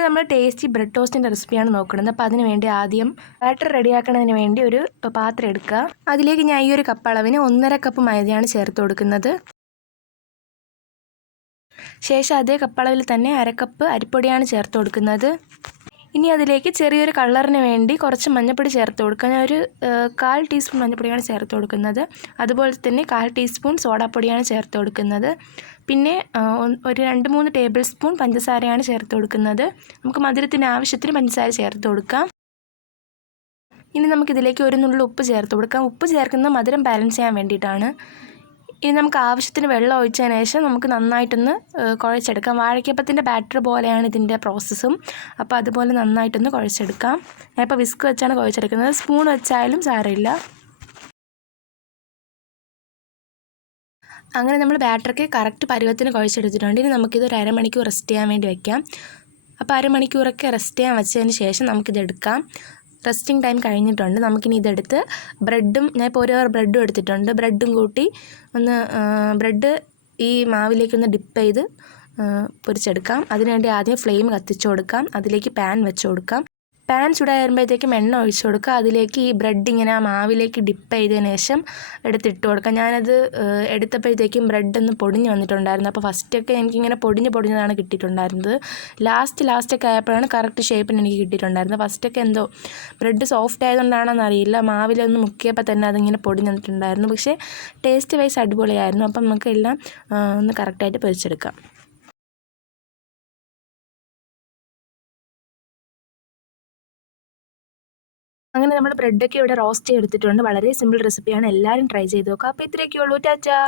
ഇന്ന് നമ്മൾ tasty bread ടോസ്റ്റിൻ്റെ റെസിപ്പിയാണ് നോക്കുന്നത്. അപ്പോൾ അതിന് വേണ്ടി ആദ്യം ബാറ്റർ റെഡിയാക്കുന്നതിന് വേണ്ടി ഒരു പാത്രം എടുക്കുക. അതിലേക്ക് ഞാൻ ഈ ഒരു കപ്പ് അളവിന് 1.5 കപ്പ് മൈദയാണ് ചേർത്ത് കൊടുക്കുന്നത്. ശേഷം അതേ കപ്പളവിൽ തന്നെ 1/2 കപ്പ് അരിപ്പൊടിയാണ് ചേർത്ത് കൊടുക്കുന്നത്. ഇനി അതിലേക്ക് ചെറിയൊരു കളറിന് വേണ്ടി കുറച്ച് മഞ്ഞൾപ്പൊടി ചേർത്ത് കൊടുക്കുക. ഞാൻ ഒരു 1/4 ടീസ്പൂൺ മഞ്ഞൾപ്പൊടിയാണ് ചേർത്ത് കൊടുക്കുന്നത്. അതുപോലെ തന്നെ 1/4 ടീസ്പൂൺ സോഡാപ്പൊടിയാണ് ചേർത്ത് കൊടുക്കുന്നത്. പിന്നെ ഒരു 2-3 ടേബിൾ സ്പൂൺ പഞ്ചസാരയാണ് ചേർത്ത് കൊടുക്കുന്നത്. നമുക്ക് മധുരത്തിന് ആവശ്യത്തിന് പഞ്ചസാര ചേർത്ത് കൊടുക്കാം. ഇനി നമുക്കിതിലേക്ക് ഒരു നുള്ളു ഉപ്പ് ചേർത്ത് കൊടുക്കാം. ഉപ്പ് ചേർക്കുന്നത് മധുരം ബാലൻസ് ചെയ്യാൻ വേണ്ടിയിട്ടാണ്. ഇനി നമുക്ക് ആവശ്യത്തിന് വെള്ളം ഒഴിച്ചതിന് ശേഷം നമുക്ക് നന്നായിട്ടൊന്ന് കുഴച്ചെടുക്കാം. വാഴയ്ക്കപ്പത്തിൻ്റെ ബാറ്റർ പോലെയാണ് ഇതിൻ്റെ പ്രോസസ്സും. അപ്പോൾ അതുപോലെ നന്നായിട്ടൊന്ന് കുഴച്ചെടുക്കാം. ഞാനിപ്പോൾ വിസ്ക് വെച്ചാണ് കുഴച്ചെടുക്കുന്നത്. സ്പൂൺ വെച്ചായാലും സാരമില്ല. അങ്ങനെ നമ്മൾ ബാറ്ററൊക്കെ കറക്റ്റ് പരുവത്തിന് കുഴച്ചെടുത്തിട്ടുണ്ട്. ഇനി നമുക്കിത് ഒരു അരമണിക്കൂർ റെസ്റ്റ് ചെയ്യാൻ വേണ്ടി വയ്ക്കാം. അപ്പോൾ അരമണിക്കൂറൊക്കെ റെസ്റ്റ് ചെയ്യാൻ വെച്ചതിന് ശേഷം നമുക്കിതെടുക്കാം. റെസ്റ്റിംഗ് ടൈം കഴിഞ്ഞിട്ടുണ്ട്. നമുക്കിനി ഇതെടുത്ത് ബ്രെഡും ഞാനിപ്പോൾ ഒരു ബ്രെഡും എടുത്തിട്ടുണ്ട്. ബ്രെഡും കൂട്ടി ഒന്ന് ബ്രെഡ് ഈ മാവിലേക്കൊന്ന് ഡിപ്പ് ചെയ്ത് പൊരിച്ചെടുക്കാം. അതിനുവേണ്ടി ആദ്യം ഫ്ലെയിം കത്തിച്ചു കൊടുക്കാം. അതിലേക്ക് പാൻ വെച്ച് കൊടുക്കാം. പാൻ ചൂടായി വരുമ്പോഴത്തേക്കും എണ്ണ ഒഴിച്ചു കൊടുക്കുക. അതിലേക്ക് ഈ ബ്രെഡ് ഇങ്ങനെ ആ മാവിലേക്ക് ഡിപ്പ് ചെയ്തതിന് ശേഷം എടുത്തിട്ട് കൊടുക്കാം. ഞാനത് എടുത്തപ്പോഴത്തേക്കും ബ്രെഡ് ഒന്ന് പൊടിഞ്ഞ് വന്നിട്ടുണ്ടായിരുന്നു. അപ്പോൾ ഫസ്റ്റൊക്കെ എനിക്കിങ്ങനെ പൊടിഞ്ഞതാണ് കിട്ടിയിട്ടുണ്ടായിരുന്നത്. ലാസ്റ്റൊക്കെ ആയപ്പോഴാണ് കറക്റ്റ് ഷേപ്പിന് എനിക്ക് കിട്ടിയിട്ടുണ്ടായിരുന്നത്. ഫസ്റ്റൊക്കെ എന്തോ ബ്രെഡ് സോഫ്റ്റ് ആയതുകൊണ്ടാണെന്ന് അറിയില്ല, മാവിലൊന്ന് മുക്കിയപ്പോൾ തന്നെ അതിങ്ങനെ പൊടിഞ്ഞ് വന്നിട്ടുണ്ടായിരുന്നു. പക്ഷേ ടേസ്റ്റ് വൈസ് അടിപൊളിയായിരുന്നു. അപ്പം നമുക്കെല്ലാം ഒന്ന് കറക്റ്റായിട്ട് പൊരിച്ചെടുക്കാം. അങ്ങനെ നമ്മൾ ബ്രെഡൊക്കെ ഇവിടെ റോസ്റ്റ് ചെയ്തെടുത്തിട്ടുണ്ട്. വളരെ സിമ്പിൾ റെസിപ്പിയാണ്. എല്ലാവരും ട്രൈ ചെയ്ത് നോക്കുക. അപ്പോൾ ഇത്രയൊക്കെ ഉള്ളൂ. ടാറ്റാ.